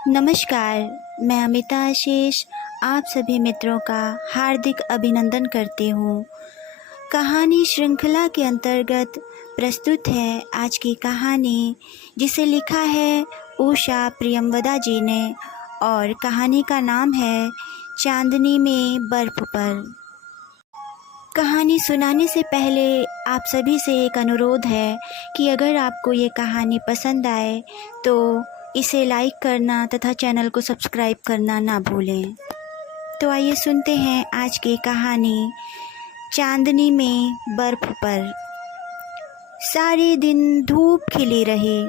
नमस्कार, मैं अमिता आशीष आप सभी मित्रों का हार्दिक अभिनंदन करती हूँ। कहानी श्रृंखला के अंतर्गत प्रस्तुत है आज की कहानी, जिसे लिखा है उषा प्रियमवदा जी ने और कहानी का नाम है चांदनी में बर्फ पर। कहानी सुनाने से पहले आप सभी से एक अनुरोध है कि अगर आपको ये कहानी पसंद आए तो इसे लाइक करना तथा चैनल को सब्सक्राइब करना ना भूलें। तो आइए सुनते हैं आज की कहानी चांदनी में बर्फ पर। सारे दिन धूप खिली रही।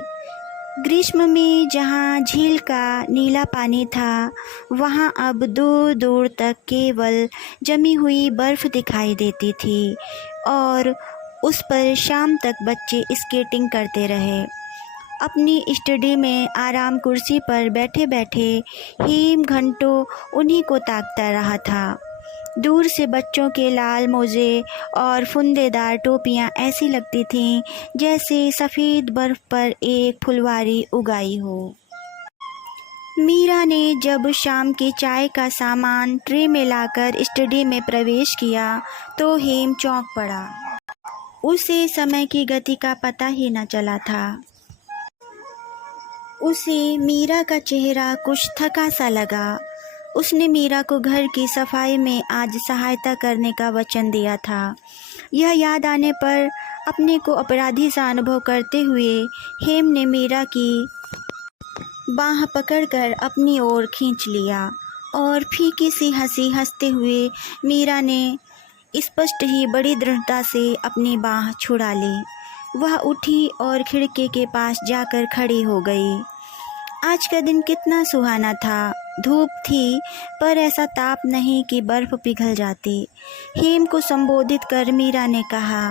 ग्रीष्म में जहाँ झील का नीला पानी था, वहाँ अब दूर दूर तक केवल जमी हुई बर्फ़ दिखाई देती थी और उस पर शाम तक बच्चे स्केटिंग करते रहे। अपनी स्टडी में आराम कुर्सी पर बैठे बैठे हेम घंटों उन्हीं को ताकता रहा था। दूर से बच्चों के लाल मोजे और फुंदेदार टोपियां ऐसी लगती थीं जैसे सफ़ेद बर्फ पर एक फुलवारी उगाई हो। मीरा ने जब शाम की चाय का सामान ट्रे में लाकर स्टडी में प्रवेश किया तो हेम चौंक पड़ा। उसे समय की गति का पता ही न चला था। उसे मीरा का चेहरा कुछ थका सा लगा। उसने मीरा को घर की सफाई में आज सहायता करने का वचन दिया था। यह याद आने पर अपने को अपराधी सा अनुभव करते हुए हेम ने मीरा की बाँह पकड़कर अपनी ओर खींच लिया और फीकी सी हंसी हंसते हुए मीरा ने स्पष्ट ही बड़ी दृढ़ता से अपनी बाँह छुड़ा ली। वह उठी और खिड़की के पास जाकर खड़ी हो गई। आज का दिन कितना सुहाना था। धूप थी पर ऐसा ताप नहीं कि बर्फ पिघल जाती। हेम को संबोधित कर मीरा ने कहा।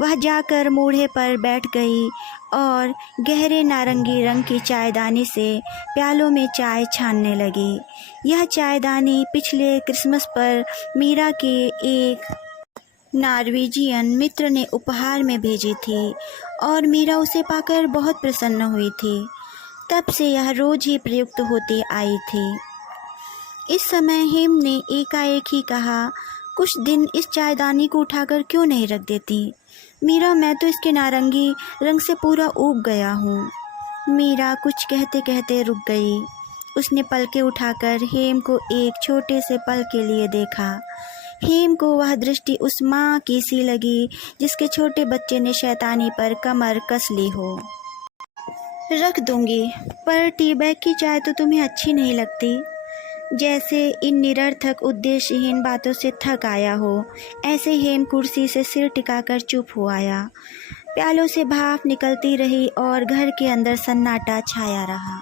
वह जाकर मूढ़े पर बैठ गई और गहरे नारंगी रंग की चायदानी से प्यालों में चाय छानने लगी। यह चायदानी पिछले क्रिसमस पर मीरा के एक नॉर्वेजियन मित्र ने उपहार में भेजी थी और मीरा उसे पाकर बहुत प्रसन्न हुई थी। तब से यह रोज ही प्रयुक्त होती आई थी। इस समय हेम ने एकाएक ही कहा, कुछ दिन इस चायदानी को उठाकर क्यों नहीं रख देती? मीरा, मैं तो इसके नारंगी रंग से पूरा ऊब गया हूँ। मीरा कुछ कहते कहते रुक गई। उसने पलकें उठाकर हेम को एक छोटे से पल के लिए देखा। हेम को वह दृष्टि उस माँ की सी लगी जिसके छोटे बच्चे ने शैतानी पर कमर कस ली हो। रख दूंगी, पर टी बैग की चाय तो तुम्हें अच्छी नहीं लगती। जैसे इन निरर्थक उद्देश्यहीन बातों से थक आया हो, ऐसे हेम कुर्सी से सिर टिकाकर चुप हो आया। प्यालों से भाप निकलती रही और घर के अंदर सन्नाटा छाया रहा।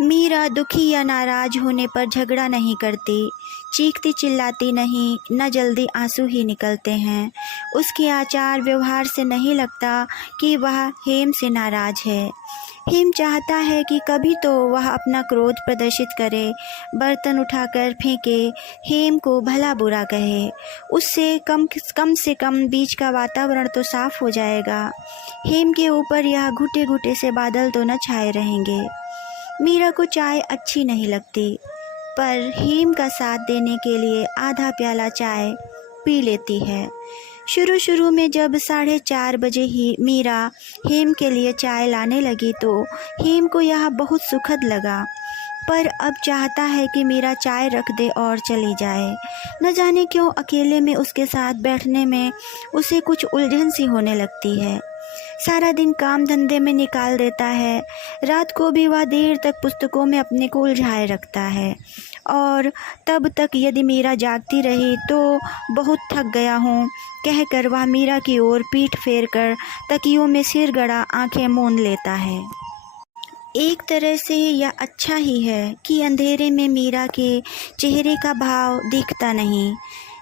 मीरा दुखी या नाराज होने पर झगड़ा नहीं करती, चीखती चिल्लाती नहीं, न जल्दी आंसू ही निकलते हैं। उसके आचार व्यवहार से नहीं लगता कि वह हेम से नाराज है। हेम चाहता है कि कभी तो वह अपना क्रोध प्रदर्शित करे, बर्तन उठाकर फेंके, हेम को भला बुरा कहे। उससे कम से कम बीच का वातावरण तो साफ हो जाएगा। हेम के ऊपर यह घुटे घुटे से बादल तो न छाए रहेंगे। मीरा को चाय अच्छी नहीं लगती, पर हेम का साथ देने के लिए आधा प्याला चाय पी लेती है। शुरू में जब 4:30 बजे ही मीरा हेम के लिए चाय लाने लगी तो हेम को यह बहुत सुखद लगा, पर अब चाहता है कि मीरा चाय रख दे और चली जाए। न जाने क्यों अकेले में उसके साथ बैठने में उसे कुछ उलझन सी होने लगती है। सारा दिन काम धंधे में निकाल देता है। रात को भी वह देर तक पुस्तकों में अपने को उलझाए रखता है और तब तक यदि मीरा जागती रही तो बहुत थक गया हूँ कहकर वह मीरा की ओर पीठ फेर कर तकियों में सिर गड़ा आंखें मूंद लेता है। एक तरह से यह अच्छा ही है कि अंधेरे में मीरा के चेहरे का भाव दिखता नहीं।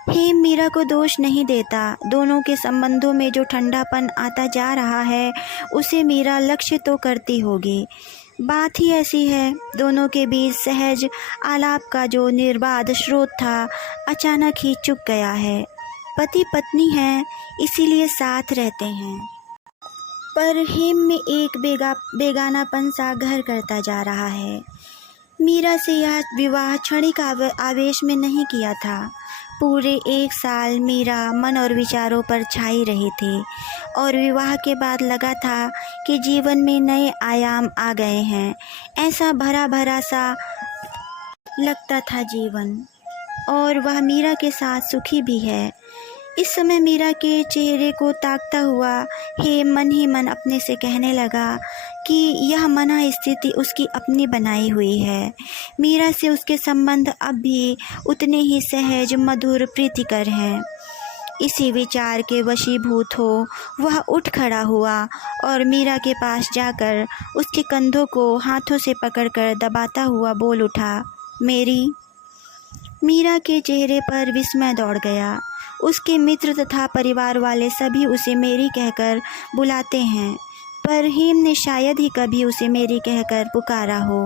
हेम मीरा को दोष नहीं देता। दोनों के संबंधों में जो ठंडापन आता जा रहा है उसे मीरा लक्ष्य तो करती होगी। बात ही ऐसी है, दोनों के बीच सहज आलाप का जो निर्बाध स्रोत था अचानक ही चुक गया है। पति पत्नी हैं, इसीलिए साथ रहते हैं। पर हेम में एक बेगानापन सा घर करता जा रहा है। मीरा से यह विवाह क्षणिक आवेश में नहीं किया था। पूरे 1 साल मीरा मन और विचारों पर छाई रही थी और विवाह के बाद लगा था कि जीवन में नए आयाम आ गए हैं। ऐसा भरा भरा सा लगता था जीवन, और वह मीरा के साथ सुखी भी है। इस समय मीरा के चेहरे को ताकता हुआ हेम मन ही मन अपने से कहने लगा कि यह मना स्थिति उसकी अपनी बनाई हुई है। मीरा से उसके संबंध अब भी उतने ही सहज, मधुर, प्रीतिकर हैं। इसी विचार के वशीभूत हो वह उठ खड़ा हुआ और मीरा के पास जाकर उसके कंधों को हाथों से पकड़कर दबाता हुआ बोल उठा, मेरी। मीरा के चेहरे पर विस्मय दौड़ गया। उसके मित्र तथा परिवार वाले सभी उसे मेरी कहकर बुलाते हैं, पर हेम ने शायद ही कभी उसे मेरी कहकर पुकारा हो।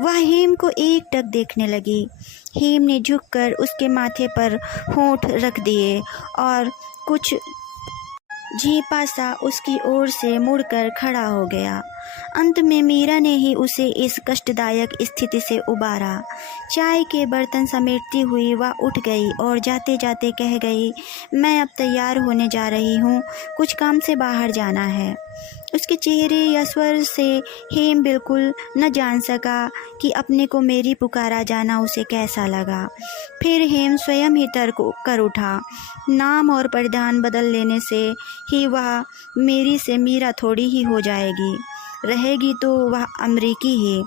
वह हेम को एकटक देखने लगी। हेम ने झुककर उसके माथे पर होंठ रख दिए और कुछ झीपा सा उसकी ओर से मुड़कर खड़ा हो गया। अंत में मीरा ने ही उसे इस कष्टदायक स्थिति से उबारा। चाय के बर्तन समेटती हुई वह उठ गई और जाते जाते कह गई, मैं अब तैयार होने जा रही हूँ, कुछ काम से बाहर जाना है। उसके चेहरे या स्वर से हेम बिल्कुल न जान सका कि अपने को मेरी पुकारा जाना उसे कैसा लगा। फिर हेम स्वयं ही तर्क कर उठा, नाम और परिधान बदल लेने से ही वह मेरी से मीरा थोड़ी ही हो जाएगी, रहेगी तो वह अमरीकी ही।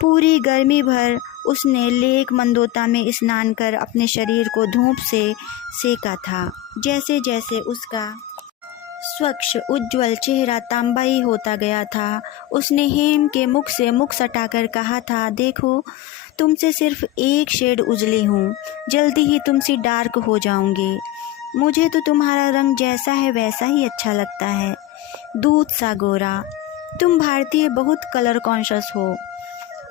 पूरी गर्मी भर उसने लेक मंदोता में स्नान कर अपने शरीर को धूप से सेका था। जैसे जैसे उसका स्वच्छ उज्ज्वल चेहरा तांबाई होता गया था, उसने हेम के मुख से मुख सटाकर कहा था, देखो तुमसे सिर्फ 1 शेड उजली हूँ, जल्दी ही तुमसे डार्क हो जाऊंगी। मुझे तो तुम्हारा रंग जैसा है वैसा ही अच्छा लगता है, दूध सा गोरा। तुम भारतीय बहुत कलर कॉन्शस हो।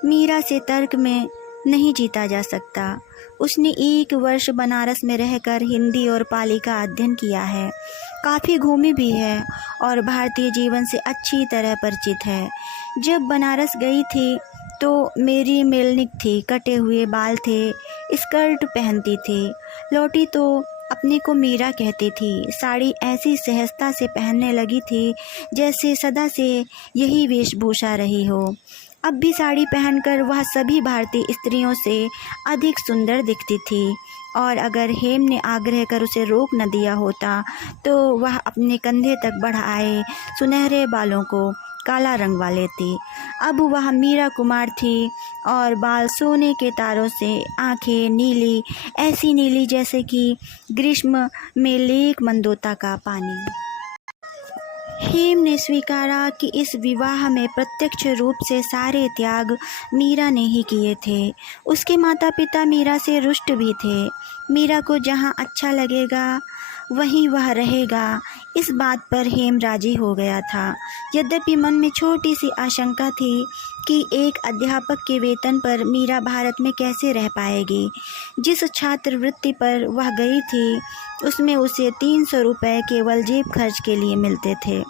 मीरा से तर्क में नहीं जीता जा सकता। उसने 1 वर्ष बनारस में रहकर हिंदी और पाली का अध्ययन किया है, काफ़ी घूमी भी है और भारतीय जीवन से अच्छी तरह परिचित है। जब बनारस गई थी तो मेरी मेलनिक थी, कटे हुए बाल थे, स्कर्ट पहनती थी। लौटी तो अपने को मीरा कहती थी। साड़ी ऐसी सहजता से पहनने लगी थी जैसे सदा से यही वेशभूषा रही हो। अब भी साड़ी पहनकर वह सभी भारतीय स्त्रियों से अधिक सुंदर दिखती थी, और अगर हेम ने आग्रह कर उसे रोक न दिया होता तो वह अपने कंधे तक बढ़ाए सुनहरे बालों को काला रंग वाले थी। अब वह मीरा कुमार थी और बाल सोने के तारों से, आंखें नीली, ऐसी नीली जैसे कि ग्रीष्म में लेक मंदोता का पानी। हेम ने स्वीकारा कि इस विवाह में प्रत्यक्ष रूप से सारे त्याग मीरा ने ही किए थे। उसके माता पिता मीरा से रुष्ट भी थे। मीरा को जहाँ अच्छा लगेगा वहीं वह रहेगा, इस बात पर हेम राजी हो गया था। यद्यपि मन में छोटी सी आशंका थी कि एक अध्यापक के वेतन पर मीरा भारत में कैसे रह पाएगी। जिस छात्रवृत्ति पर वह गई थी उसमें उसे 300 रुपये केवल जेब खर्च के लिए मिलते थे।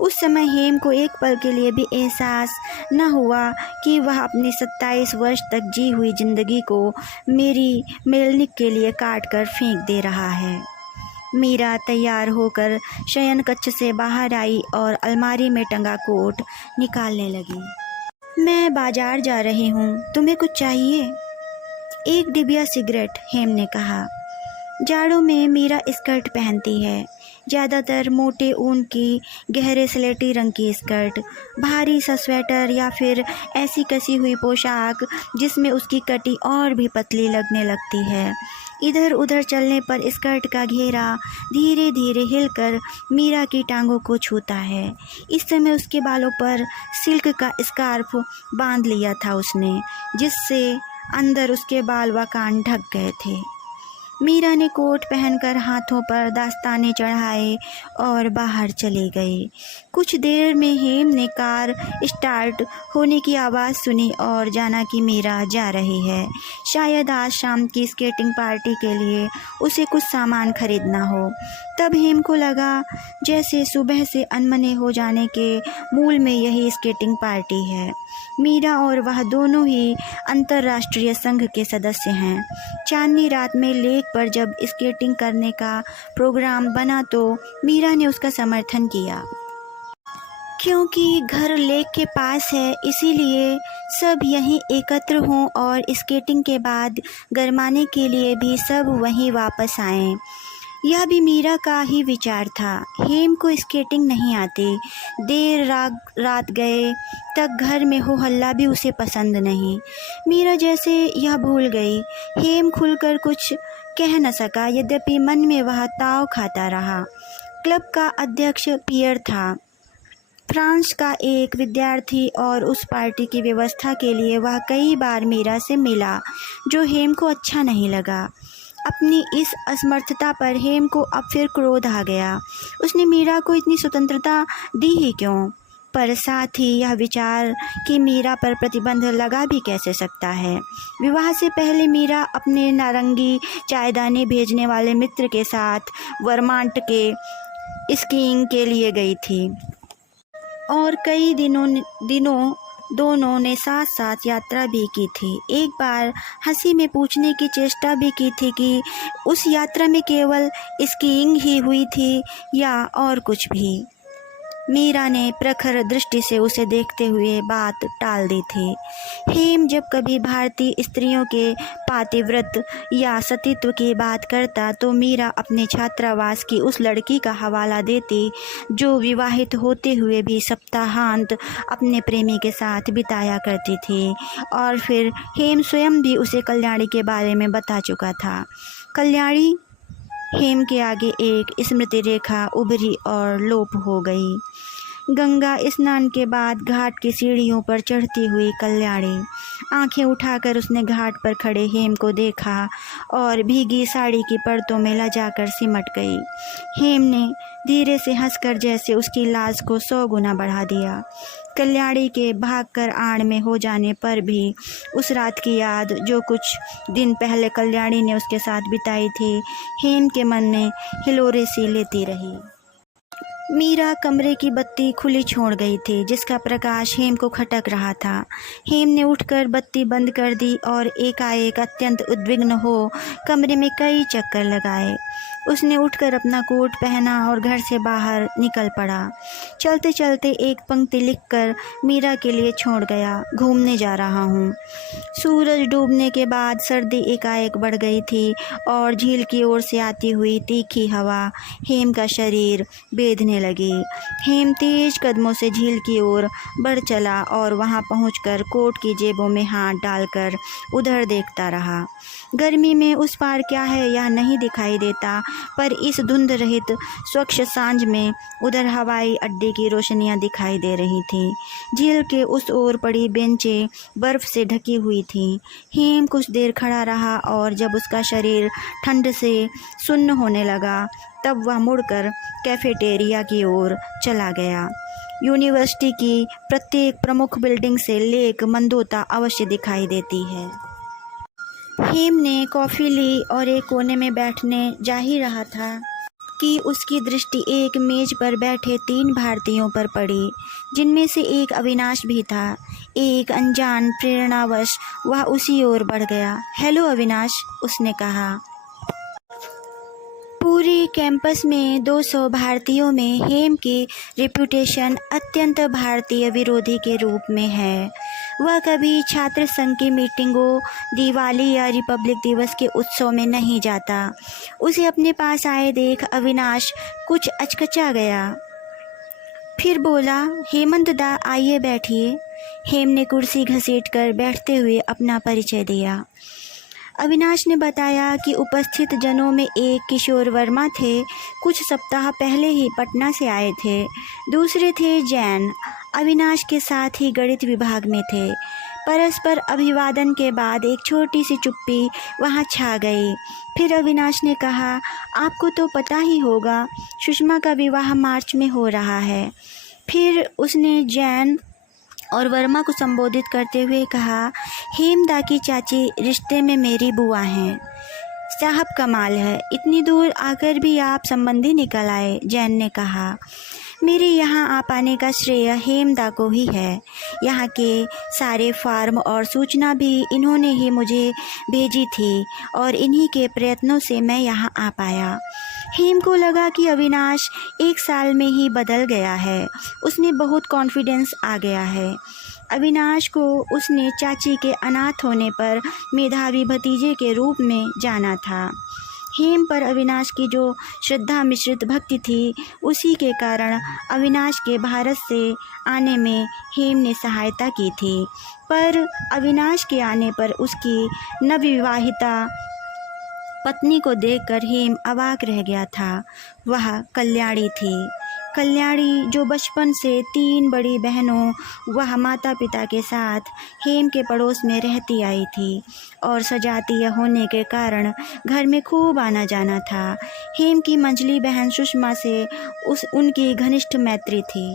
उस समय हेम को एक पल के लिए भी एहसास न हुआ कि वह अपनी 27 वर्ष तक जी हुई जिंदगी को मेरी मेलनिक के लिए काट कर फेंक दे रहा है। मीरा तैयार होकर शयन कक्ष से बाहर आई और अलमारी में टंगा कोट निकालने लगी। मैं बाजार जा रही हूँ, तुम्हें कुछ चाहिए? 1 डिबिया सिगरेट, हेम ने कहा। जाड़ों में मीरा स्कर्ट पहनती है, ज़्यादातर मोटे ऊन की गहरे स्लेटी रंग की स्कर्ट, भारी सा स्वेटर या फिर ऐसी कसी हुई पोशाक जिसमें उसकी कटी और भी पतली लगने लगती है। इधर उधर चलने पर स्कर्ट का घेरा धीरे धीरे हिलकर मीरा की टांगों को छूता है। इस समय उसके बालों पर सिल्क का स्कार्फ बांध लिया था उसने, जिससे अंदर उसके बाल व कान ढक गए थे। मीरा ने कोट पहनकर हाथों पर दास्ताने चढ़ाए और बाहर चले गई। कुछ देर में हेम ने कार स्टार्ट होने की आवाज़ सुनी और जाना कि मीरा जा रही है। शायद आज शाम की स्केटिंग पार्टी के लिए उसे कुछ सामान खरीदना हो। तब हेम को लगा जैसे सुबह से अनमने हो जाने के मूल में यही स्केटिंग पार्टी है। मीरा और वह दोनों ही अंतर्राष्ट्रीय संघ के सदस्य हैं। चांदनी रात में लेक पर जब स्केटिंग करने का प्रोग्राम बना तो मीरा ने उसका समर्थन किया। क्योंकि घर लेक के पास है, इसीलिए सब यहीं एकत्र हों और स्केटिंग के बाद गरमाने के लिए भी सब वहीं वापस आएं। यह भी मीरा का ही विचार था। हेम को स्केटिंग नहीं आती। देर रात गए तक घर में हो हल्ला भी उसे पसंद नहीं। मीरा जैसे यह भूल गई। हेम खुलकर कुछ कह न सका, यद्यपि मन में वह ताव खाता रहा। क्लब का अध्यक्ष पियर था, फ्रांस का एक विद्यार्थी, और उस पार्टी की व्यवस्था के लिए वह कई बार मीरा से मिला, जो हेम को अच्छा नहीं लगा। अपनी इस असमर्थता पर हेम को अब फिर क्रोध आ गया। उसने मीरा को इतनी स्वतंत्रता दी ही क्यों? पर साथ ही यह विचार कि मीरा पर प्रतिबंध लगा भी कैसे सकता है। विवाह से पहले मीरा अपने नारंगी चायदानी भेजने वाले मित्र के साथ वर्मांट के स्कीइंग के लिए गई थी और कई दिनों दोनों ने साथ साथ यात्रा भी की थी। एक बार हंसी में पूछने की चेष्टा भी की थी कि उस यात्रा में केवल स्कीइंग ही हुई थी या और कुछ भी। मीरा ने प्रखर दृष्टि से उसे देखते हुए बात टाल दी थी। हेम जब कभी भारतीय स्त्रियों के पातिव्रत या सतीत्व की बात करता तो मीरा अपने छात्रावास की उस लड़की का हवाला देती जो विवाहित होते हुए भी सप्ताहांत अपने प्रेमी के साथ बिताया करती थी। और फिर हेम स्वयं भी उसे कल्याणी के बारे में बता चुका था। कल्याणी हेम के आगे एक स्मृति रेखा उभरी और लोप हो गई। गंगा स्नान के बाद घाट की सीढ़ियों पर चढ़ती हुई कल्याणी। आंखें उठाकर उसने घाट पर खड़े हेम को देखा और भीगी साड़ी की परतों में लजाकर सिमट गई। हेम ने धीरे से हंसकर जैसे उसकी लाज को 100 गुना बढ़ा दिया। कल्याणी के भागकर आड़ में हो जाने पर भी उस रात की याद जो कुछ दिन पहले कल्याणी ने उसके साथ बिताई थी, हेम के मन में हिलोरे सी लेती रही। मीरा कमरे की बत्ती खुली छोड़ गई थी, जिसका प्रकाश हेम को खटक रहा था। हेम ने उठकर बत्ती बंद कर दी और एकाएक अत्यंत उद्विग्न हो कमरे में कई चक्कर लगाए। उसने उठकर अपना कोट पहना और घर से बाहर निकल पड़ा। चलते चलते एक पंक्ति लिखकर मीरा के लिए छोड़ गया, घूमने जा रहा हूँ। सूरज डूबने के बाद सर्दी एकाएक बढ़ गई थी और झील की ओर से आती हुई तीखी हवा हेम का शरीर बेधने लगी। हेम तेज कदमों से झील की ओर बढ़ चला और वहां पहुंचकर कोट की जेबों में हाथ डालकर उधर देखता रहा। गर्मी में उस पार क्या है यह नहीं दिखाई देता, पर इस धुंध रहित स्वच्छ सांझ में उधर हवाई अड्डे की रोशनियां दिखाई दे रही थीं। झील के उस ओर पड़ी बेंचें बर्फ से ढकी हुई थीं। हेम कुछ देर खड़ा रहा और जब उसका शरीर ठंड से सुन्न होने लगा तब वह मुड़कर कैफेटेरिया की ओर चला गया। यूनिवर्सिटी की प्रत्येक प्रमुख बिल्डिंग से लेक मंदोता अवश्य दिखाई देती है। हेम ने कॉफ़ी ली और एक कोने में बैठने जा ही रहा था कि उसकी दृष्टि एक मेज पर बैठे 3 भारतीयों पर पड़ी, जिनमें से एक अविनाश भी था। एक अनजान प्रेरणावश वह उसी ओर बढ़ गया। हेलो अविनाश, उसने कहा। पूरे कैंपस में 200 भारतीयों में हेम की रेपुटेशन अत्यंत भारतीय विरोधी के रूप में है। वह कभी छात्र संघ की मीटिंगों, दिवाली या रिपब्लिक दिवस के उत्सव में नहीं जाता। उसे अपने पास आए देख अविनाश कुछ अचकचा गया, फिर बोला, हेमंत दा, आइए बैठिए। हेम ने कुर्सी घसीटकर बैठते हुए अपना परिचय दिया। अविनाश ने बताया कि उपस्थित जनों में एक किशोर वर्मा थे, कुछ सप्ताह पहले ही पटना से आए थे। दूसरे थे जैन, अविनाश के साथ ही गणित विभाग में थे। परस्पर अभिवादन के बाद एक छोटी सी चुप्पी वहाँ छा गई। फिर अविनाश ने कहा, आपको तो पता ही होगा, सुषमा का विवाह मार्च में हो रहा है। फिर उसने जैन और वर्मा को संबोधित करते हुए कहा, हेमदा की चाची रिश्ते में मेरी बुआ हैं। साहब कमाल है, इतनी दूर आकर भी आप संबंधी निकल आए। जैन ने कहा, मेरे यहाँ आ पाने का श्रेय हेमदा को ही है। यहाँ के सारे फार्म और सूचना भी इन्होंने ही मुझे भेजी थी और इन्हीं के प्रयत्नों से मैं यहाँ आ पाया। हेम को लगा कि अविनाश 1 साल में ही बदल गया है। उसमें बहुत कॉन्फिडेंस आ गया है। अविनाश को उसने चाची के अनाथ होने पर मेधावी भतीजे के रूप में जाना था। हेम पर अविनाश की जो श्रद्धा मिश्रित भक्ति थी, उसी के कारण अविनाश के भारत से आने में हेम ने सहायता की थी। पर अविनाश के आने पर उसकी नवविवाहिता पत्नी को देखकर हेम अवाक रह गया था। वह कल्याणी थी। कल्याणी जो बचपन से 3 बड़ी बहनों वह माता पिता के साथ हेम के पड़ोस में रहती आई थी और सजातीय होने के कारण घर में खूब आना जाना था। हेम की मंझली बहन सुषमा से उनकी घनिष्ठ मैत्री थी।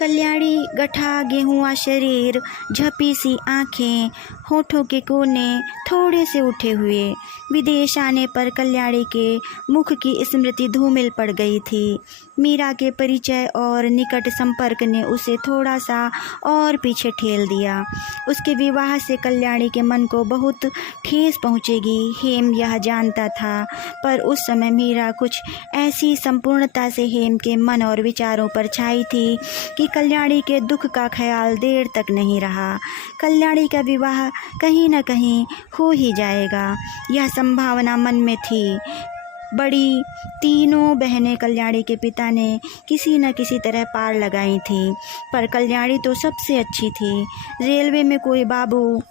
कल्याणी गठा गेहुआ शरीर, झपी सी आँखें, होठों के कोने थोड़े से उठे हुए। विदेश आने पर कल्याणी के मुख की स्मृति धूमिल पड़ गई थी। मीरा के परिचय और निकट संपर्क ने उसे थोड़ा सा और पीछे ठेल दिया। उसके विवाह से कल्याणी के मन को बहुत ठेस पहुँचेगी, हेम यह जानता था। पर उस समय मीरा कुछ ऐसी संपूर्णता से हेम के मन और विचारों पर छाई थी कि कल्याणी के दुख का ख्याल देर तक नहीं रहा। कल्याणी का विवाह कहीं न कहीं हो ही जाएगा, यह संभावना मन में थी। बड़ी तीनों बहनें कल्याणी के पिता ने किसी न किसी तरह पार लगाई थी, पर कल्याणी तो सबसे अच्छी थी। रेलवे में कोई बाबू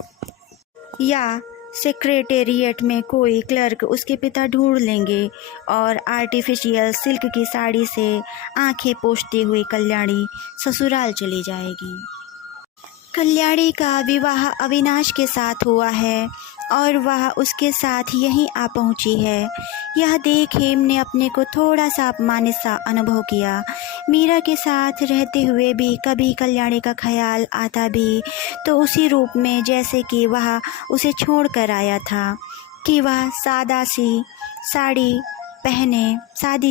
या सेक्रेटेरिएट में कोई क्लर्क उसके पिता ढूंढ लेंगे और आर्टिफिशियल सिल्क की साड़ी से आंखें पोंछती हुई कल्याणी ससुराल चली जाएगी। कल्याणी का विवाह अविनाश के साथ हुआ है और वह उसके साथ यहीं आ पहुंची है। यह देख हेम ने अपने को थोड़ा सा अपमानित सा अनुभव किया। मीरा के साथ रहते हुए भी कभी कल्याणी का ख्याल आता भी तो उसी रूप में जैसे कि वह उसे छोड़ कर आया था, कि वह सादी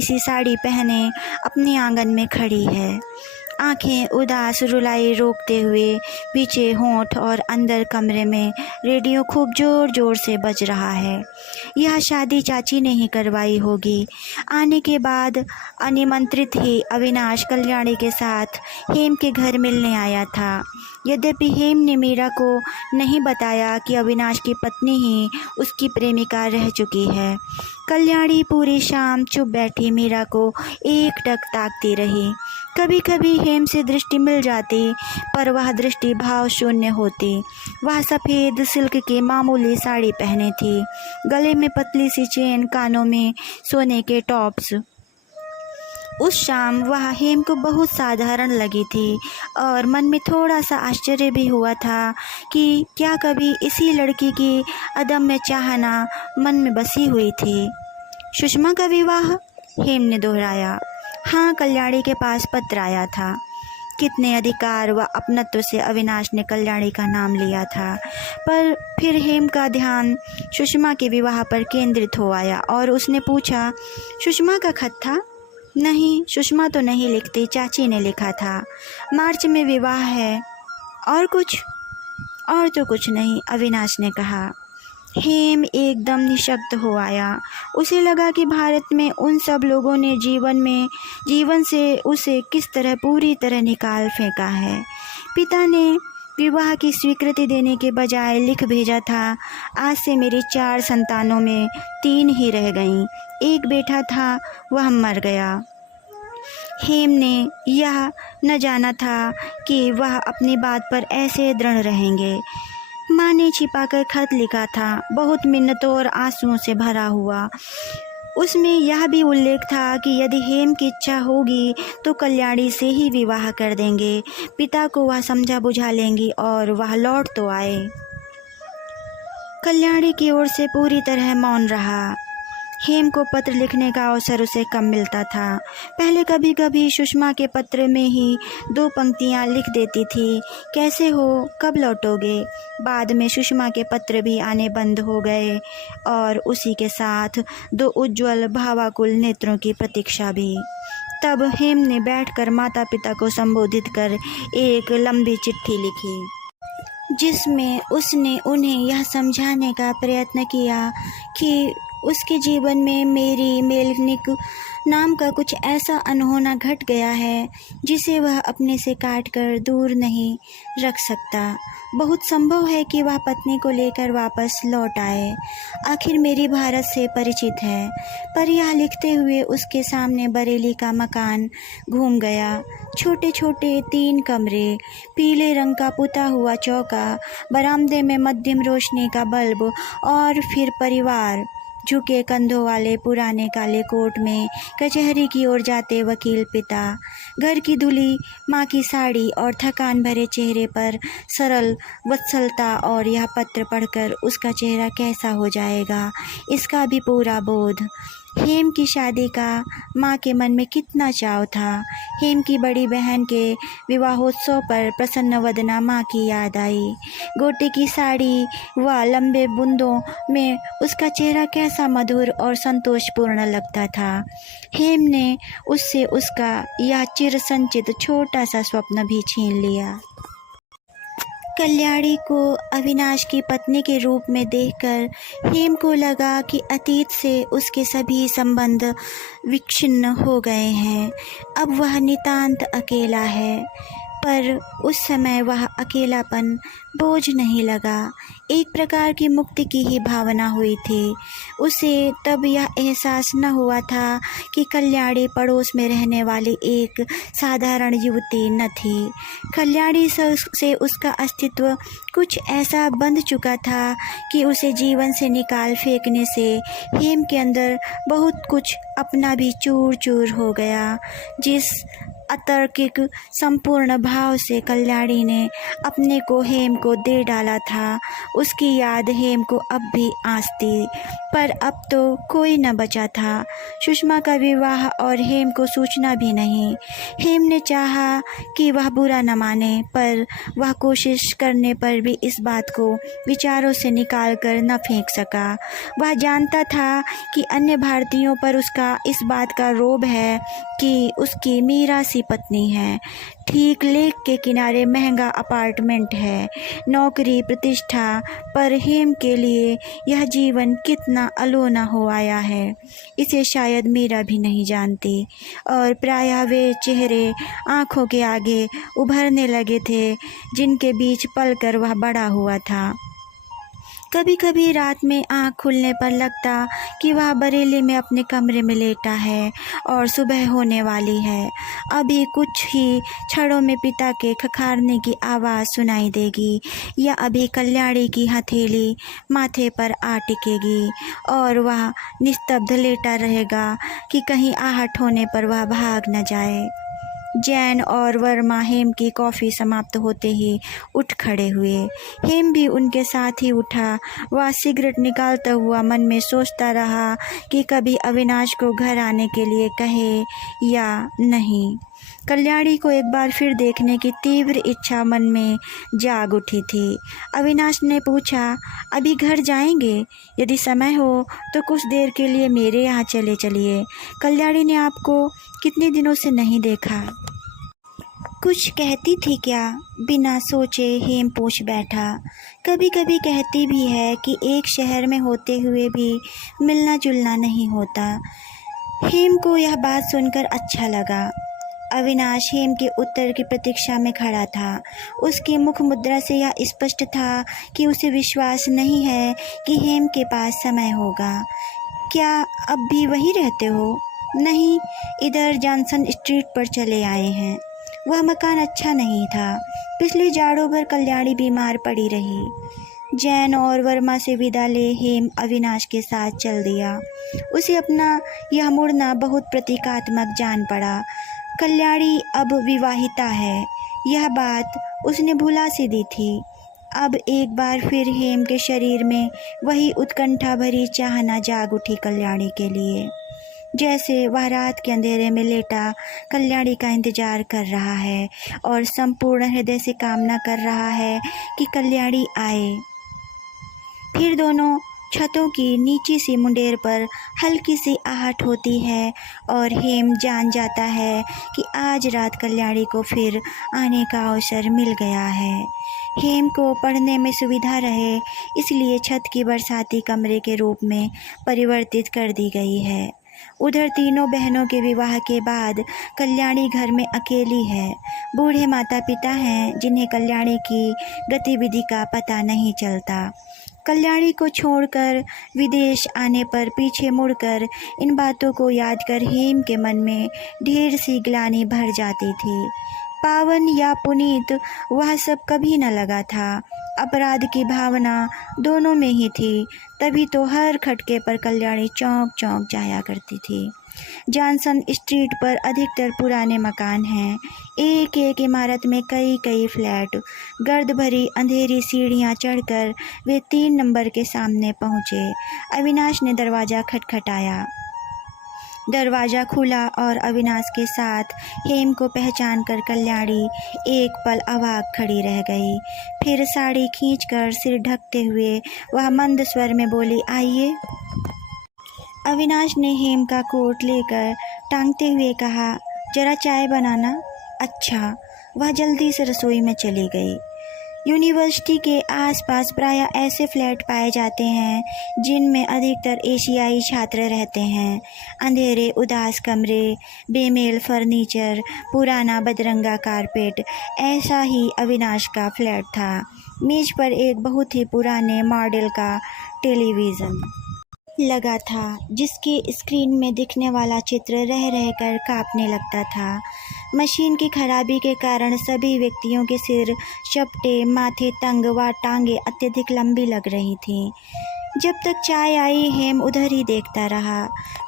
सी साड़ी पहने अपने आंगन में खड़ी है, आंखें उदास रुलाई रोकते हुए, पीछे होंठ और अंदर कमरे में रेडियो खूब जोर जोर से बज रहा है। यह शादी चाची ने ही करवाई होगी। आने के बाद अनिमंत्रित ही अविनाश कल्याणी के साथ हेम के घर मिलने आया था। यद्यपि हेम ने मीरा को नहीं बताया कि अविनाश की पत्नी ही उसकी प्रेमिका रह चुकी है। कल्याणी पूरी शाम चुप बैठी मीरा को एकटक ताकती रही। कभी कभी हेम से दृष्टि मिल जाती, पर वह दृष्टि भाव शून्य होती। वह सफ़ेद सिल्क की मामूली साड़ी पहने थी, गले में पतली सी चेन, कानों में सोने के टॉप्स। उस शाम वह हेम को बहुत साधारण लगी थी और मन में थोड़ा सा आश्चर्य भी हुआ था कि क्या कभी इसी लड़की की अदम्य चाहना मन में बसी हुई थी। सुषमा का विवाह? हेम ने दोहराया। हाँ, कल्याणी के पास पत्र आया था। कितने अधिकार व अपनत्व से अविनाश ने कल्याणी का नाम लिया था, पर फिर हेम का ध्यान सुषमा के विवाह पर केंद्रित हो आया और उसने पूछा, सुषमा का खत था? नहीं, सुषमा तो नहीं लिखती, चाची ने लिखा था। मार्च में विवाह है। और कुछ? और तो कुछ नहीं, अविनाश ने कहा। हेम एकदम निशब्द हो आया। उसे लगा कि भारत में उन सब लोगों ने जीवन से उसे किस तरह पूरी तरह निकाल फेंका है। पिता ने विवाह की स्वीकृति देने के बजाय लिख भेजा था, आज से मेरी 4 संतानों में 3 ही रह गईं। एक बेटा था, वह मर गया। हेम ने यह न जाना था कि वह अपनी बात पर ऐसे दृढ़ रहेंगे। माँ ने छिपाकर खत लिखा था, बहुत मिन्नतों और आंसुओं से भरा हुआ। उसमें यह भी उल्लेख था कि यदि हेम की इच्छा होगी तो कल्याणी से ही विवाह कर देंगे। पिता को वह समझा बुझा लेंगी और वह लौट तो आए। कल्याणी की ओर से पूरी तरह मौन रहा। हेम को पत्र लिखने का अवसर उसे कम मिलता था। पहले कभी कभी सुषमा के पत्र में ही 2 पंक्तियां लिख देती थी, कैसे हो, कब लौटोगे। बाद में सुषमा के पत्र भी आने बंद हो गए और उसी के साथ 2 उज्ज्वल भावाकुल नेत्रों की प्रतीक्षा भी। तब हेम ने बैठकर माता पिता को संबोधित कर एक लंबी चिट्ठी लिखी, जिसमें उसने उन्हें यह समझाने का प्रयत्न किया कि उसके जीवन में मेरी मेलनिक नाम का कुछ ऐसा अनहोना घट गया है जिसे वह अपने से काट कर दूर नहीं रख सकता। बहुत संभव है कि वह पत्नी को लेकर वापस लौट आए। आखिर मेरी भारत से परिचित है। पर यह लिखते हुए उसके सामने बरेली का मकान घूम गया। छोटे छोटे 3 कमरे, पीले रंग का पुता हुआ चौका, बरामदे में मध्यम रोशनी का बल्ब और फिर परिवार, झुके कंधों वाले पुराने काले कोट में कचहरी की ओर जाते वकील पिता, घर की धुली माँ की साड़ी और थकान भरे चेहरे पर सरल वत्सलता। और यह पत्र पढ़कर उसका चेहरा कैसा हो जाएगा, इसका भी पूरा बोध। हेम की शादी का माँ के मन में कितना चाव था। हेम की बड़ी बहन के विवाहोत्सव पर प्रसन्न वदना माँ की याद आई। गोटे की साड़ी व लंबे बूंदों में उसका चेहरा कैसा मधुर और संतोषपूर्ण लगता था। हेम ने उससे उसका यह चिर संचित छोटा सा स्वप्न भी छीन लिया। कल्याणी को अविनाश की पत्नी के रूप में देखकर हेम को लगा कि अतीत से उसके सभी संबंध विच्छिन्न हो गए हैं। अब वह नितांत अकेला है। पर उस समय वह अकेलापन बोझ नहीं लगा, एक प्रकार की मुक्ति की ही भावना हुई थी। उसे तब यह एहसास न हुआ था कि कल्याणी पड़ोस में रहने वाली एक साधारण युवती न थी। कल्याणी से उसका अस्तित्व कुछ ऐसा बंध चुका था कि उसे जीवन से निकाल फेंकने से हेम के अंदर बहुत कुछ अपना भी चूर चूर हो गया। जिस अतार्किक संपूर्ण भाव से कल्याणी ने अपने को हेम को दे डाला था, उसकी याद हेम को अब भी आंसती। पर अब तो कोई न बचा था। सुषमा का विवाह और हेम को सूचना भी नहीं। हेम ने चाहा कि वह बुरा न माने, पर वह कोशिश करने पर भी इस बात को विचारों से निकाल कर न फेंक सका। वह जानता था कि अन्य भारतीयों पर उसका इस बात का रोब है कि उसकी मीरा सी पत्नी है, ठीक लेक के किनारे महंगा अपार्टमेंट है, नौकरी प्रतिष्ठा। पर हेम के लिए यह जीवन कितना अलोना हो आया है, इसे शायद मीरा भी नहीं जानती। और प्रायः वे चेहरे आँखों के आगे उभरने लगे थे जिनके बीच पलकर वह बड़ा हुआ था। कभी कभी रात में आँख खुलने पर लगता कि वह बरेली में अपने कमरे में लेटा है और सुबह होने वाली है। अभी कुछ ही क्षणों में पिता के खखारने की आवाज़ सुनाई देगी, या अभी कल्याणी की हथेली माथे पर आ टिकेगी और वह निस्तब्ध लेटा रहेगा कि कहीं आहट होने पर वह भाग न जाए। जैन और वर्मा हेम की कॉफ़ी समाप्त होते ही उठ खड़े हुए। हेम भी उनके साथ ही उठा। वह सिगरेट निकालता हुआ मन में सोचता रहा कि कभी अविनाश को घर आने के लिए कहे या नहीं। कल्याणी को एक बार फिर देखने की तीव्र इच्छा मन में जाग उठी थी। अविनाश ने पूछा, अभी घर जाएंगे? यदि समय हो तो कुछ देर के लिए मेरे यहाँ चले चलिए। कल्याणी ने आपको कितने दिनों से नहीं देखा। कुछ कहती थी क्या? बिना सोचे हेम पूछ बैठा। कभी कभी कहती भी है कि एक शहर में होते हुए भी मिलना जुलना नहीं होता। हेम को यह बात सुनकर अच्छा लगा। अविनाश हेम के उत्तर की प्रतीक्षा में खड़ा था। उसकी मुख मुद्रा से यह स्पष्ट था कि उसे विश्वास नहीं है कि हेम के पास समय होगा। क्या अब भी वहीं रहते हो? नहीं, इधर जॉनसन स्ट्रीट पर चले आए हैं। वह मकान अच्छा नहीं था। पिछले जाड़ों भर कल्याणी बीमार पड़ी रही। जैन और वर्मा से विदा ले हेम अविनाश के साथ चल दिया। उसे अपना यह मुड़ना बहुत प्रतीकात्मक जान पड़ा। कल्याणी अब विवाहिता है, यह बात उसने भुला सी दी थी। अब एक बार फिर हेम के शरीर में वही उत्कंठा भरी चाहना जाग उठी कल्याणी के लिए, जैसे वह रात के अंधेरे में लेटा कल्याणी का इंतजार कर रहा है और संपूर्ण हृदय से कामना कर रहा है कि कल्याणी आए। फिर दोनों छतों की नीची सी मुंडेर पर हल्की सी आहट होती है और हेम जान जाता है कि आज रात कल्याणी को फिर आने का अवसर मिल गया है। हेम को पढ़ने में सुविधा रहे इसलिए छत की बरसाती कमरे के रूप में परिवर्तित कर दी गई है। उधर तीनों बहनों के विवाह के बाद कल्याणी घर में अकेली है। बूढ़े माता पिता हैं जिन्हें कल्याणी की गतिविधि का पता नहीं चलता। कल्याणी को छोड़कर विदेश आने पर पीछे मुड़कर इन बातों को याद कर हेम के मन में ढेर सी ग्लानि भर जाती थी। पावन या पुनीत वह सब कभी न लगा था, अपराध की भावना दोनों में ही थी। तभी तो हर खटके पर कल्याणी चौंक चौंक जाया करती थी। जॉनसन स्ट्रीट पर अधिकतर पुराने मकान हैं। एक एक इमारत में कई कई फ्लैट। गर्द भरी अंधेरी सीढ़ियां चढ़कर वे 3 नंबर के सामने पहुँचे। अविनाश ने दरवाज़ा खटखटाया। दरवाज़ा खुला और अविनाश के साथ हेम को पहचान कर कल्याणी एक पल अवाक खड़ी रह गई। फिर साड़ी खींचकर सिर ढकते हुए वह मंद स्वर में बोली, आइए। अविनाश ने हेम का कोट लेकर टांगते हुए कहा, जरा चाय बनाना। अच्छा। वह जल्दी से रसोई में चली गई। यूनिवर्सिटी के आसपास प्रायः ऐसे फ्लैट पाए जाते हैं जिनमें अधिकतर एशियाई छात्र रहते हैं। अंधेरे उदास कमरे, बेमेल फर्नीचर, पुराना बदरंगा कारपेट, ऐसा ही अविनाश का फ्लैट था। मेज पर एक बहुत ही पुराने मॉडल का टेलीविज़न लगा था जिसकी स्क्रीन में दिखने वाला चित्र रह रहकर कांपने लगता था। मशीन की खराबी के कारण सभी व्यक्तियों के सिर चपटे, माथे तंग व टांगें अत्यधिक लंबी लग रही थीं। जब तक चाय आई हेम उधर ही देखता रहा।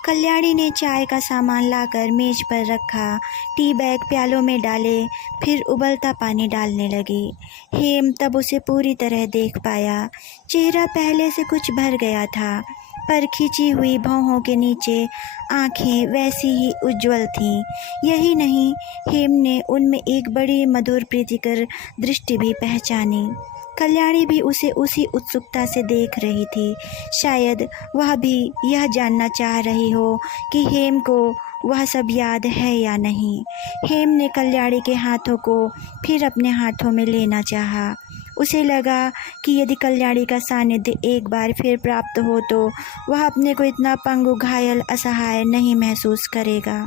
कल्याणी ने चाय का सामान लाकर मेज पर रखा, टी बैग प्यालों में डाले, फिर उबलता पानी डालने लगी। हेम तब उसे पूरी तरह देख पाया। चेहरा पहले से कुछ भर गया था, पर खिंची हुई भौहों के नीचे आंखें वैसी ही उज्ज्वल थीं। यही नहीं, हेम ने उनमें एक बड़ी मधुर प्रीतिकर दृष्टि भी पहचानी। कल्याणी भी उसे उसी उत्सुकता से देख रही थी। शायद वह भी यह जानना चाह रही हो कि हेम को वह सब याद है या नहीं। हेम ने कल्याणी के हाथों को फिर अपने हाथों में लेना चाहा। उसे लगा कि यदि कल्याणी का सानिध्य एक बार फिर प्राप्त हो तो वह अपने को इतना पंगु, घायल, असहाय नहीं महसूस करेगा।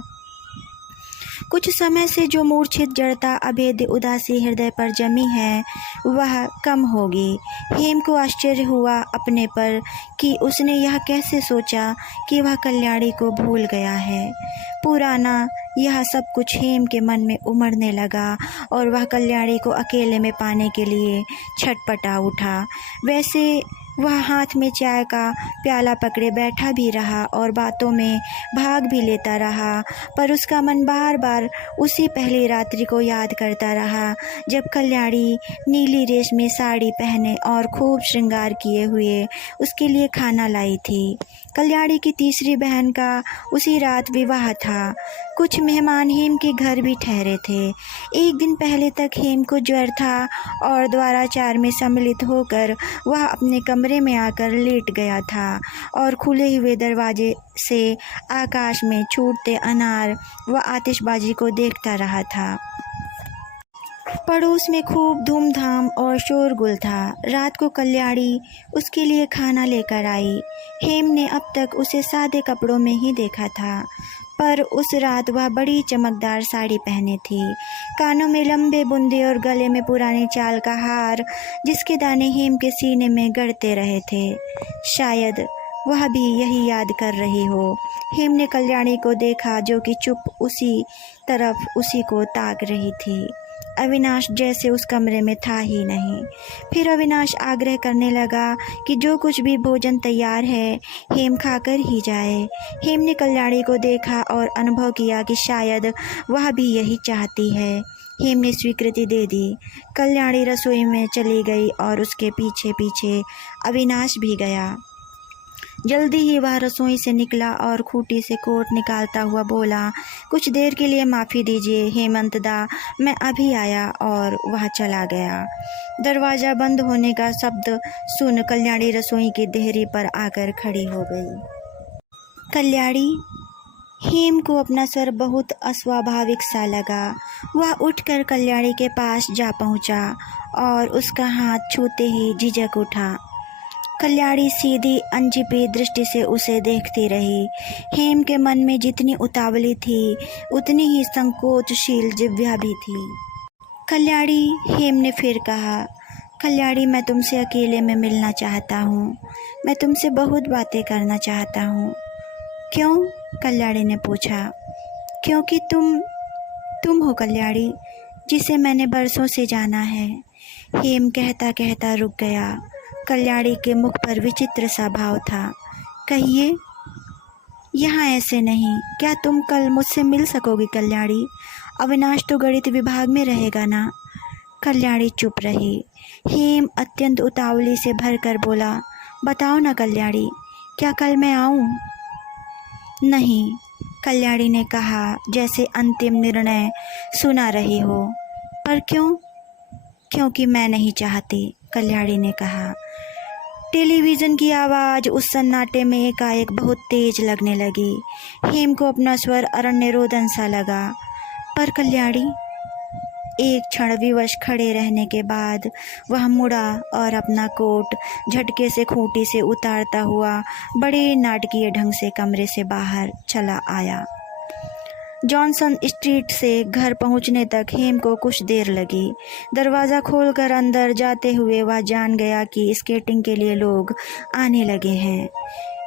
कुछ समय से जो मूर्छित जड़ता, अभेद्य उदासी हृदय पर जमी है वह कम होगी। हेम को आश्चर्य हुआ अपने पर कि उसने यह कैसे सोचा कि वह कल्याणी को भूल गया है। पुराना यह सब कुछ हेम के मन में उमड़ने लगा और वह कल्याणी को अकेले में पाने के लिए छटपटा उठा। वैसे वह हाथ में चाय का प्याला पकड़े बैठा भी रहा और बातों में भाग भी लेता रहा, पर उसका मन बार बार उसी पहली रात्रि को याद करता रहा जब कल्याणी नीली रेशमी साड़ी पहने और खूब श्रृंगार किए हुए उसके लिए खाना लाई थी। कल्याणी की तीसरी बहन का उसी रात विवाह था। कुछ मेहमान हेम के घर भी ठहरे थे। एक दिन पहले तक हेम को ज्वर था और द्वाराचार में सम्मिलित होकर वह अपने कमरे में आकर लेट गया था और खुले हुए दरवाजे से आकाश में छूटते अनार व आतिशबाजी को देखता रहा था। पड़ोस में खूब धूमधाम और शोरगुल था। रात को कल्याणी उसके लिए खाना लेकर आई। हेम ने अब तक उसे सादे कपड़ों में ही देखा था, पर उस रात वह बड़ी चमकदार साड़ी पहने थी। कानों में लंबे बुंदे और गले में पुरानी चाल का हार जिसके दाने हेम के सीने में गड़ते रहे थे। शायद वह भी यही याद कर रही हो। हेम ने कल्याणी को देखा जो कि चुप उसी तरफ उसी को ताक रही थी। अविनाश जैसे उस कमरे में था ही नहीं। फिर अविनाश आग्रह करने लगा कि जो कुछ भी भोजन तैयार है हेम खाकर ही जाए। हेम ने कल्याणी को देखा और अनुभव किया कि शायद वह भी यही चाहती है। हेम ने स्वीकृति दे दी। कल्याणी रसोई में चली गई और उसके पीछे पीछे अविनाश भी गया। जल्दी ही वह रसोई से निकला और खूंटी से कोट निकालता हुआ बोला, कुछ देर के लिए माफ़ी दीजिए हेमंत दा, मैं अभी आया। और वह चला गया। दरवाज़ा बंद होने का शब्द सुन कल्याणी रसोई की देहरी पर आकर खड़ी हो गई। कल्याणी। हेम को अपना स्वर बहुत अस्वाभाविक सा लगा। वह उठकर कल्याणी के पास जा पहुंचा और उसका हाथ छूते ही झिझक उठा। कल्याणी सीधी अनझिपी दृष्टि से उसे देखती रही। हेम के मन में जितनी उतावली थी उतनी ही संकोचशील जिह्वा भी थी। कल्याणी, हेम ने फिर कहा। कल्याणी, मैं तुमसे अकेले में मिलना चाहता हूँ। मैं तुमसे बहुत बातें करना चाहता हूँ। क्यों? कल्याणी ने पूछा। क्योंकि तुम हो कल्याणी, जिसे मैंने बरसों से जाना है। हेम कहता कहता रुक गया। कल्याणी के मुख पर विचित्र सा भाव था। कहिए। यहाँ ऐसे नहीं। क्या तुम कल मुझसे मिल सकोगी कल्याणी? अविनाश तो गणित विभाग में रहेगा ना? कल्याणी चुप रही। हेम अत्यंत उतावली से भरकर बोला, बताओ ना कल्याणी, क्या कल मैं आऊँ? नहीं, कल्याणी ने कहा जैसे अंतिम निर्णय सुना रही हो। पर क्यों? क्योंकि मैं नहीं चाहती, कल्याणी ने कहा। टेलीविज़न की आवाज़ उस सन्नाटे में एकाएक बहुत तेज लगने लगी। हेम को अपना स्वर अरण्य रोदन सा लगा। पर कल्याणी। एक क्षण विवश खड़े रहने के बाद वह मुड़ा और अपना कोट झटके से खूंटी से उतारता हुआ बड़े नाटकीय ढंग से कमरे से बाहर चला आया। जॉनसन स्ट्रीट से घर पहुंचने तक हेम को कुछ देर लगी। दरवाज़ा खोलकर अंदर जाते हुए वह जान गया कि स्केटिंग के लिए लोग आने लगे हैं।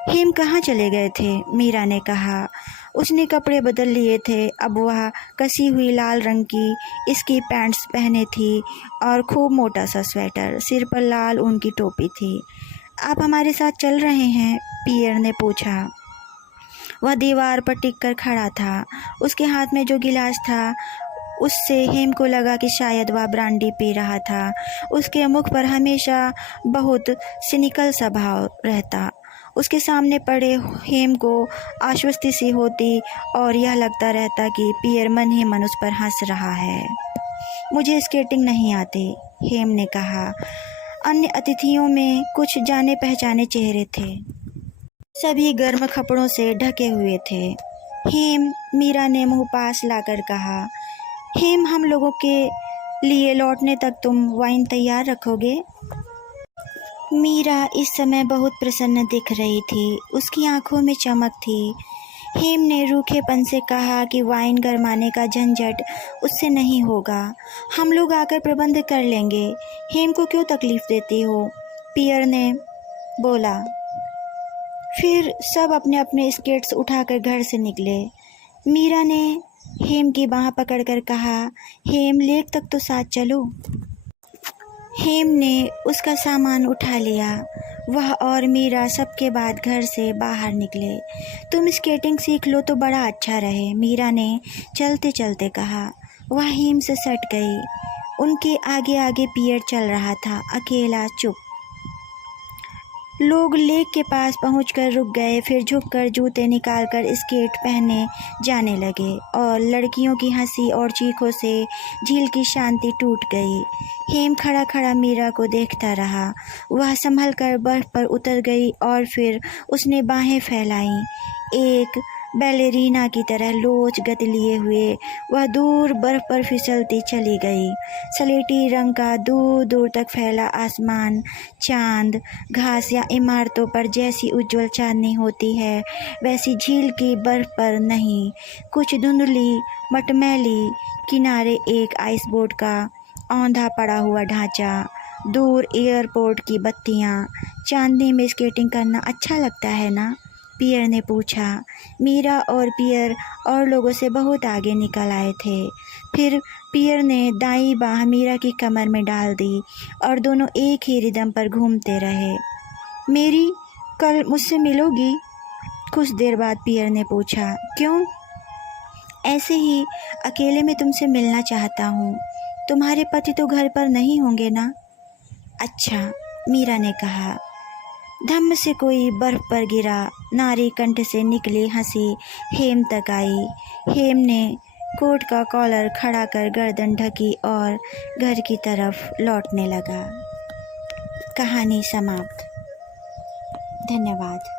हेम कहाँ चले गए थे? मीरा ने कहा। उसने कपड़े बदल लिए थे। अब वह कसी हुई लाल रंग की स्की पैंट्स पहने थी और खूब मोटा सा स्वेटर। सिर पर लाल ऊन की टोपी थी। आप हमारे साथ चल रहे हैं? पियर ने पूछा। वह दीवार पर टिक कर खड़ा था। उसके हाथ में जो गिलास था उससे हेम को लगा कि शायद वह ब्रांडी पी रहा था। उसके मुख पर हमेशा बहुत सिनिकल सा भाव रहता। उसके सामने पड़े हेम को आश्वस्ति सी होती और यह लगता रहता कि पियर मन ही मन उस पर हंस रहा है। मुझे स्केटिंग नहीं आती, हेम ने कहा। अन्य अतिथियों में कुछ जाने पहचाने चेहरे थे। सभी गर्म कपड़ों से ढके हुए थे। हेम, मीरा ने मुंह पास लाकर कहा। हेम, हम लोगों के लिए लौटने तक तुम वाइन तैयार रखोगे? मीरा इस समय बहुत प्रसन्न दिख रही थी। उसकी आंखों में चमक थी। हेम ने रूखेपन से कहा कि वाइन गरमाने का झंझट उससे नहीं होगा। हम लोग आकर प्रबंध कर लेंगे। हेम को क्यों तकलीफ देती हो? पियर ने बोला। फिर सब अपने अपने स्केट्स उठाकर घर से निकले। मीरा ने हेम की बाँह पकड़कर कहा, हेम, लेक तक तो साथ चलो। हेम ने उसका सामान उठा लिया। वह और मीरा सबके बाद घर से बाहर निकले। तुम स्केटिंग सीख लो तो बड़ा अच्छा रहे, मीरा ने चलते चलते कहा। वह हेम से सट गई। उनके आगे आगे पियर चल रहा था, अकेला, चुप। लोग लेक के पास पहुंचकर रुक गए। फिर झुककर जूते निकालकर स्केट पहने जाने लगे और लड़कियों की हंसी और चीखों से झील की शांति टूट गई। हेम खड़ा खड़ा मीरा को देखता रहा। वह संभल कर बर्फ पर उतर गई और फिर उसने बाहें फैलाईं। एक बैलेरीना की तरह लोच गति लिए हुए वह दूर बर्फ पर फिसलती चली गई। सलेटी रंग का दूर दूर तक फैला आसमान, चांद, घास या इमारतों पर जैसी उज्जवल चांदनी होती है वैसी झील की बर्फ पर नहीं। कुछ धुंधली मटमैली किनारे एक आइसबोट का औंधा पड़ा हुआ ढांचा, दूर एयरपोर्ट की बत्तियां। चांदनी में स्केटिंग करना अच्छा लगता है ना? पियर ने पूछा। मीरा और पियर और लोगों से बहुत आगे निकल आए थे। फिर पियर ने दाईं बाह मीरा की कमर में डाल दी और दोनों एक ही रिदम पर घूमते रहे। मेरी कल मुझसे मिलोगी? कुछ देर बाद पियर ने पूछा। क्यों? ऐसे ही, अकेले में तुमसे मिलना चाहता हूँ। तुम्हारे पति तो घर पर नहीं होंगे ना? अच्छा, मीरा ने कहा। धम्म से कोई बर्फ पर गिरा। नारी कंठ से निकली हंसी हेम तक आई। हेम ने कोट का कॉलर खड़ा कर गर्दन ढकी और घर की तरफ लौटने लगा। कहानी समाप्त। धन्यवाद।